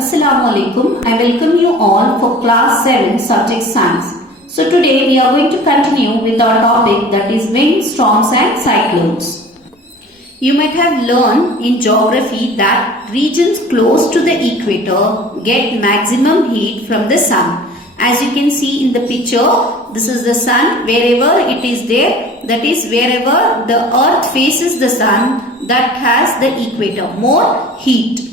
Assalamu alaikum. I welcome you all for class 7 subject science. So today we are going to continue with our topic, that is wind, storms and cyclones. You might have learned in geography that regions close to the equator get maximum heat from the sun. As you can see in the picture, this is the sun. Wherever it is there, that is wherever the earth faces the sun, that has the equator, more heat.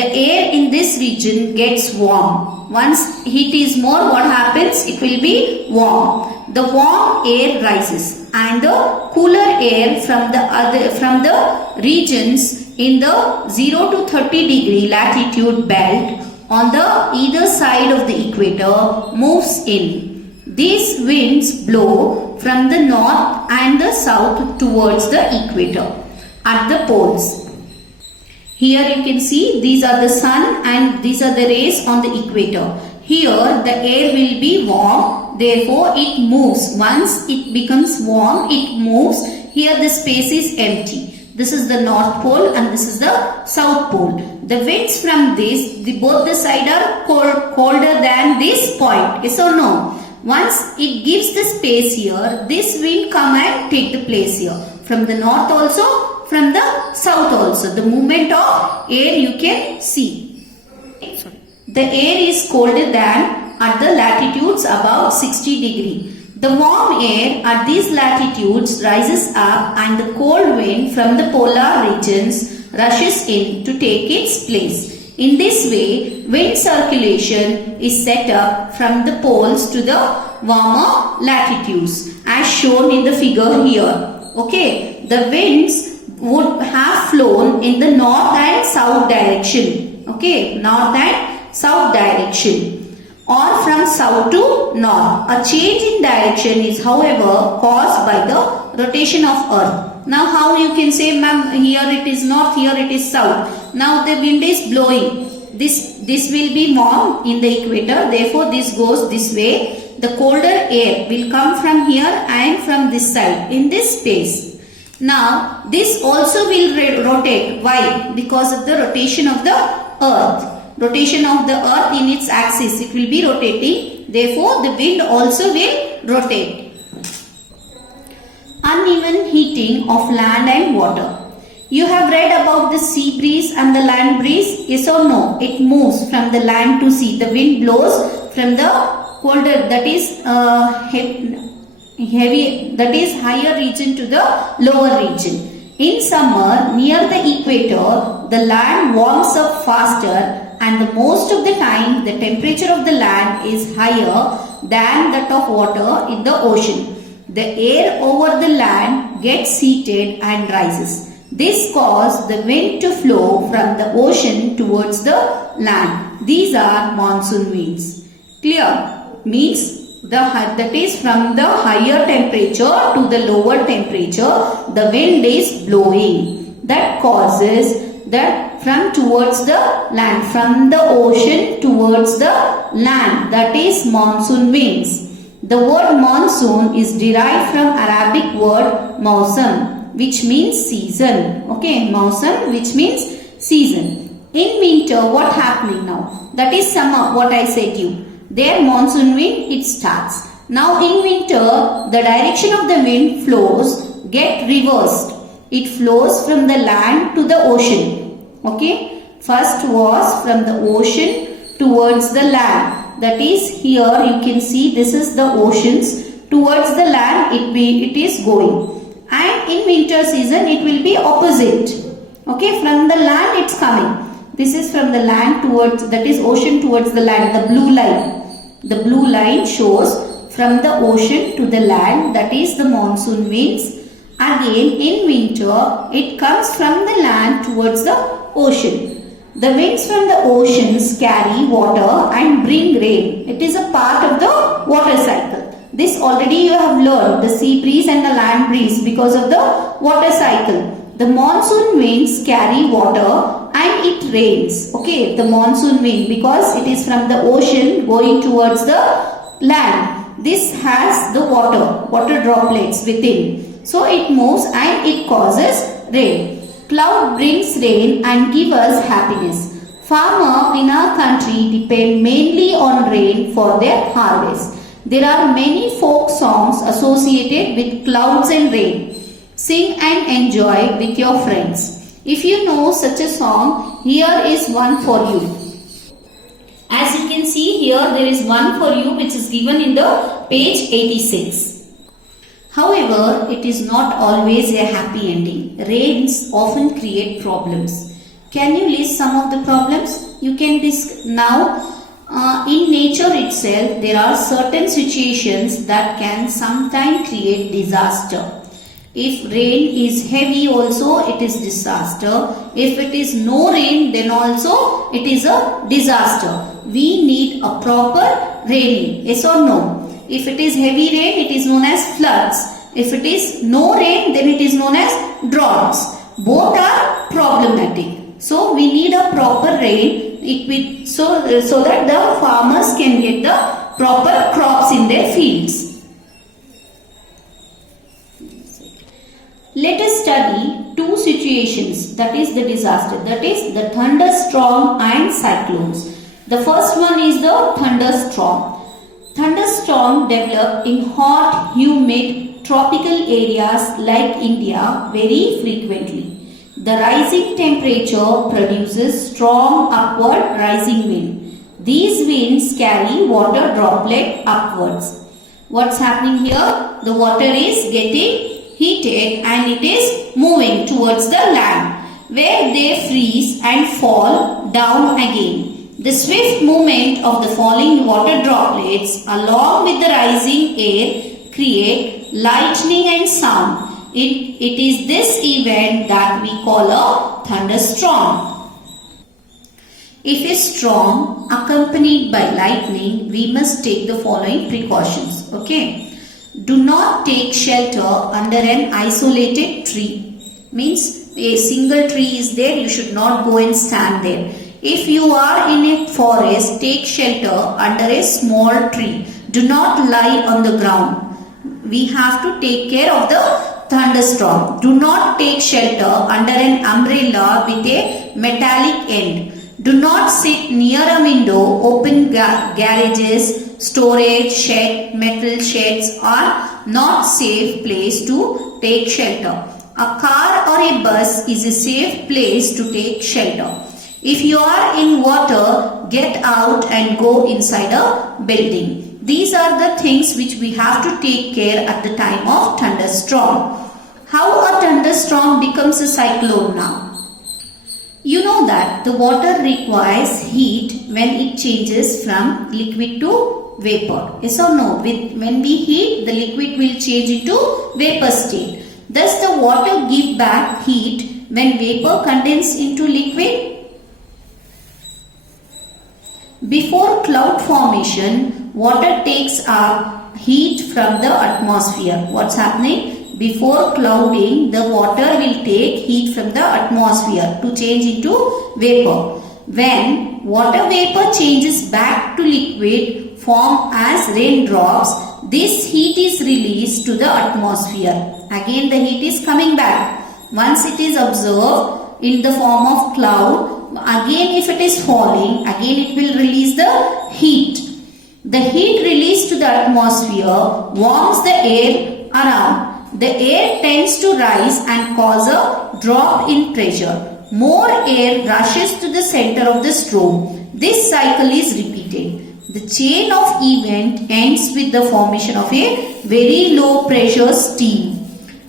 The air in this region gets warm. Once heat is more, what happens? It will be warm. The warm air rises and the cooler air from the regions in the 0 to 30 degree latitude belt on the either side of the equator moves in. These winds blow from the north and the south towards the equator at the poles. Here you can see these are the sun and these are the rays on the equator. Here the air will be warm, therefore it moves. Once it becomes warm, it moves. Here the space is empty. This is the north pole and this is the south pole. The winds from this, both the side are colder than this point. Yes or no? Once it gives the space here, this wind come and take the place here. From the north also, from the south also. The movement of air you can see. The air is colder than at the latitudes above 60 degree. The warm air at these latitudes rises up and the cold wind from the polar regions rushes in to take its place. In this way, wind circulation is set up from the poles to the warmer latitudes as shown in the figure here. Okay, the winds would have flown in the north and south direction. Okay, north and south direction, or from south to north. A change in direction is however caused by the rotation of earth. Now how you can say, ma'am, here it is north, here it is south. Now the wind is blowing. This will be warm in the equator, therefore this goes this way. The colder air will come from here and from this side in this space. Now this also will rotate. Why? Because of the rotation of the earth. Rotation of the earth in its axis, it will be rotating. Therefore the wind also will rotate. Uneven heating of land and water. You have read about the sea breeze and the land breeze. Yes or no? It moves from the land to sea. The wind blows from the colder, that is heavy, that is higher region to the lower region. In summer, near the equator, the land warms up faster and the most of the time the temperature of the land is higher than that of water in the ocean. The air over the land gets heated and rises. This causes the wind to flow from the ocean towards the land. These are monsoon winds. Clear? Means that is from the higher temperature to the lower temperature, the wind is blowing. That causes that from towards the land, from the ocean towards the land, that is monsoon winds. The word monsoon is derived from Arabic word mausam, which means season. Okay, mausam, which means season. In winter, what happening now? That is summer, what I said to you. There monsoon wind, it starts. Now in winter, the direction of the wind flows get reversed. It flows from the land to the ocean. Okay. First was from the ocean towards the land. That is here you can see this is the oceans. Towards the land it is going. And in winter season it will be opposite. Okay. From the land it's coming. This is from the land towards, that is ocean towards the land, the blue line. The blue line shows from the ocean to the land, that is the monsoon winds. Again in winter it comes from the land towards the ocean. The winds from the oceans carry water and bring rain. It is a part of the water cycle. This already you have learned, the sea breeze and the land breeze, because of the water cycle. The monsoon winds carry water and it rains. Okay, the monsoon wind, because it is from the ocean going towards the land. This has the water droplets within. So it moves and it causes rain. Cloud brings rain and gives us happiness. Farmers in our country depend mainly on rain for their harvest. There are many folk songs associated with clouds and rain. Sing and enjoy with your friends. If you know such a song, here is one for you. As you can see here, there is one for you which is given in the page 86. However, it is not always a happy ending. Rains often create problems. Can you list some of the problems? You can now. In nature itself, there are certain situations that can sometimes create disaster. If rain is heavy also, it is disaster. If it is no rain, then also it is a disaster. We need a proper raining, yes or no? If it is heavy rain, it is known as floods. If it is no rain, then it is known as droughts. Both are problematic. So we need a proper rain so that the farmers can get the proper crops in their fields. Let us study two situations, that is the disaster, that is the thunderstorm and cyclones. The first one is the thunderstorm. Thunderstorm develop in hot, humid, tropical areas like India very frequently. The rising temperature produces strong upward rising wind. These winds carry water droplet upwards. What's happening here? The water is getting heated and it is moving towards the land, where they freeze and fall down again. The swift movement of the falling water droplets along with the rising air create lightning and sound. It is this event that we call a thunderstorm. If a storm accompanied by lightning, we must take the following precautions. Okay. Do not take shelter under an isolated tree. Means a single tree is there, you should not go and stand there. If you are in a forest, take shelter under a small tree. Do not lie on the ground. We have to take care of the thunderstorm. Do not take shelter under an umbrella with a metallic end. Do not sit near a window. Open garages, storage shed, metal sheds are not safe place to take shelter. A car or a bus is a safe place to take shelter. If you are in water, get out and go inside a building. These are the things which we have to take care at the time of thunderstorm. How a thunderstorm becomes a cyclone now? You know that the water requires heat when it changes from liquid to vapor. Yes or no? When we heat, the liquid will change into vapor state. Does the water give back heat when vapor condenses into liquid? Before cloud formation, water takes up heat from the atmosphere. What's happening? Before clouding, the water will take heat from the atmosphere to change into vapor. When water vapor changes back to liquid form as raindrops, this heat is released to the atmosphere. Again the heat is coming back. Once it is absorbed in the form of cloud, again if it is falling, again it will release the heat. The heat released to the atmosphere warms the air around. The air tends to rise and cause a drop in pressure. More air rushes to the center of the storm. This cycle is repeated. The chain of event ends with the formation of a very low pressure stream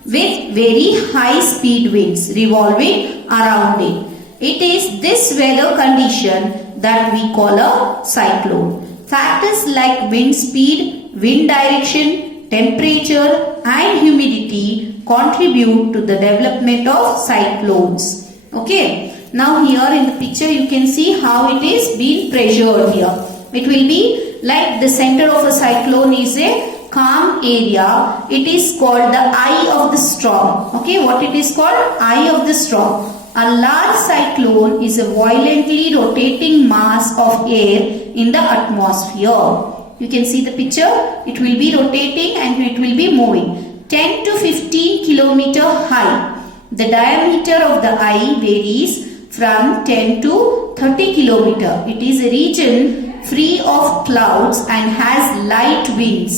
with very high speed winds revolving around it. It is this weather condition that we call a cyclone. Factors like wind speed, wind direction, temperature and humidity contribute to the development of cyclones. Okay. Now here in the picture you can see how it is being pressured here. It will be like the center of a cyclone is a calm area. It is called the eye of the storm. Okay. What it is called? Eye of the storm. A large cyclone is a violently rotating mass of air in the atmosphere. You can see the picture. It will be rotating and it will be moving. 10 to 15 kilometer high. The diameter of the eye varies from 10 to 30 kilometer. It is a region free of clouds and has light winds.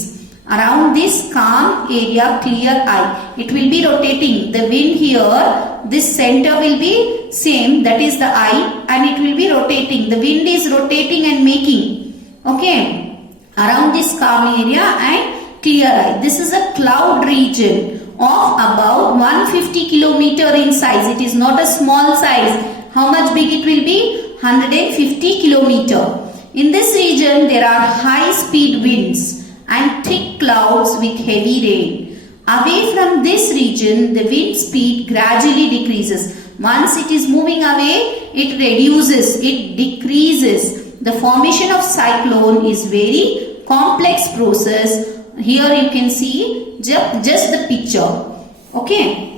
Around this calm area, clear eye. It will be rotating. The wind here, this center will be same, that is the eye, and it will be rotating. The wind is rotating and making. Okay. Around this calm area and clear eye. This is a cloud region of about 150 kilometer in size. It is not a small size. How much big it will be? 150 kilometer. In this region, there are high speed winds and thick clouds with heavy rain. Away from this region, the wind speed gradually decreases. Once it is moving away, it reduces, it decreases. The formation of cyclone is very complex process. Here you can see just the picture. Okay.